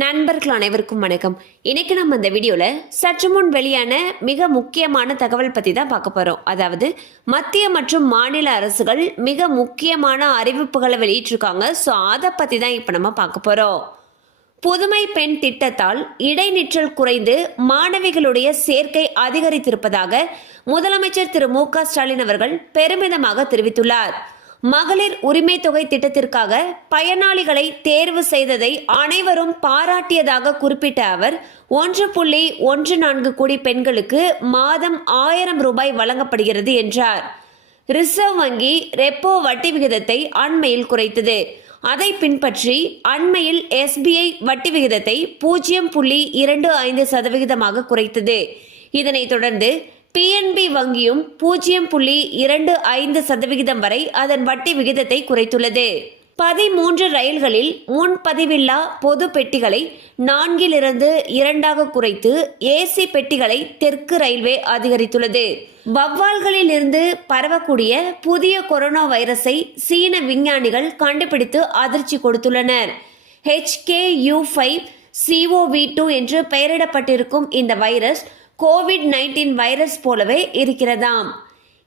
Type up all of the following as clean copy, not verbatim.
நண்பர்கள் அனைவருக்கும் வணக்கம். இன்னைக்கு நம்ம இந்த வீடியோல சற்று முன் வெளியான மிக முக்கியமான தகவல் பத்தி தான் பார்க்க போறோம். அதாவது மத்திய மற்றும் மாநில அரசுகள் மிக முக்கியமான அறிவிப்புகளை வெளியிட்டிருக்காங்க. ஸோ அதை பத்தி தான் இப்ப நம்ம பார்க்க போறோம். புதுமை பெண் திட்டத்தால் இடைநிற்றல் குறைந்து மாணவிகளுடைய சேர்க்கை அதிகரித்திருப்பதாக முதலமைச்சர் திரு மு.க. ஸ்டாலின் அவர்கள் பெருமிதமாக தெரிவித்துள்ளார். மகளிர் உரிமை தொகை திட்டத்திற்காக பயனாளிகளை தேர்வு செய்ததை அனைவரும் பாராட்டியதாக குறிப்பிட்ட அவர் 1.14 கோடி பெண்களுக்கு மாதம் 1000 ரூபாய் வழங்கப்படுகிறது என்றார். ரிசர்வ் வங்கி ரெப்போ வட்டி விகிதத்தை அண்மையில் குறைத்தது. அதை பின்பற்றி அண்மையில் SBI வட்டி விகிதத்தை 0.25% குறைத்தது. இதனைத் தொடர்ந்து PNB வங்கியும் 0.25% வரை அதன் வட்டி விகிதத்தை குறைத்துள்ளது. 13 ரயில்களில் முன்பதிவில்லா பொது பெட்டிகளை 4 2 குறைத்து AC பெட்டிகளை தெற்கு ரயில்வே அதிகரித்துள்ளது. வவ்வால்களில் இருந்து பரவக்கூடிய புதிய கொரோனா வைரஸை சீன விஞ்ஞானிகள் கண்டுபிடித்து அதிர்ச்சி கொடுத்துள்ளனர். HKU5-CoV2 என்று பெயரிடப்பட்டிருக்கும் இந்த வைரஸ் COVID-19 வைரஸ் போலவே இருக்கிறதாம்.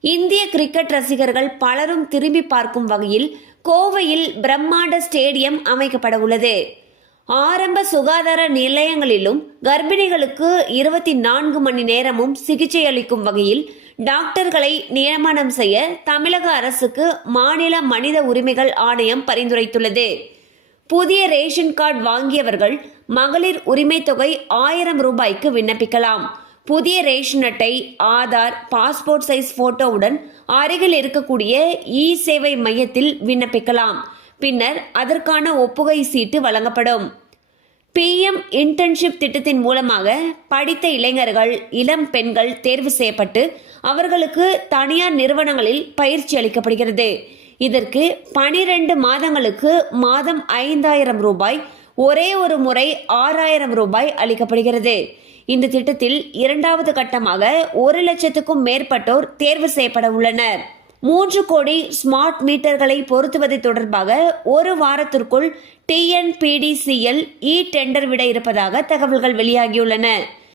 இந்திய கிரிக்கெட் ரசிகர்கள் பலரும் திரும்பி பார்க்கும் வகையில் கோவையில் பிரம்மாண்ட ஸ்டேடியம் அமைக்கப்பட உள்ளது. ஆரம்ப சுகாதார நிலையங்களிலும் கர்ப்பிணிகளுக்கு 24 மணி நேரமும் சிகிச்சை அளிக்கும் வகையில் டாக்டர்களை நியமனம் செய்ய தமிழக அரசுக்கு மாநில மனித உரிமைகள் ஆணையம் பரிந்துரைத்துள்ளது. புதிய ரேஷன் கார்டு வாங்கியவர்கள் மகளிர் உரிமை தொகை 1000 ரூபாய்க்கு விண்ணப்பிக்கலாம். புதிய ரேஷன் அட்டை, ஆதார், பாஸ்போர்ட் சைஸ் போட்டோவுடன் அருகில் இருக்கக்கூடிய சேவை மையத்தில் விண்ணப்பிக்கலாம். பின்னர் அதற்கான ஒப்புகை சீட்டு வழங்கப்படும். PM இன்டர்ன்ஷிப் திட்டத்தின் மூலமாக படித்த இளைஞர்கள், இளம் பெண்கள் தேர்வு செய்யப்பட்டு அவர்களுக்கு தனியார் நிறுவனங்களில் பயிற்சி அளிக்கப்படுகிறது. இதற்கு 12 மாதங்களுக்கு மாதம் 5000 ரூபாய், ஒரே ஒரு முறை 6000 ரூபாய் அளிக்கப்படுகிறது. இந்த திட்டத்தில் இரண்டாவது கட்டமாக 1 லட்சத்துக்கும் மேற்பட்டோர் தேர்வு செய்யப்பட உள்ளனர். 3 கோடி ஸ்மார்ட் மீட்டர்களை பொருத்துவது தொடர்பாக ஒரு வாரத்திற்குள் TNPDCL டெண்டர் விட இருப்பதாக தகவல்கள் வெளியாகியுள்ளன.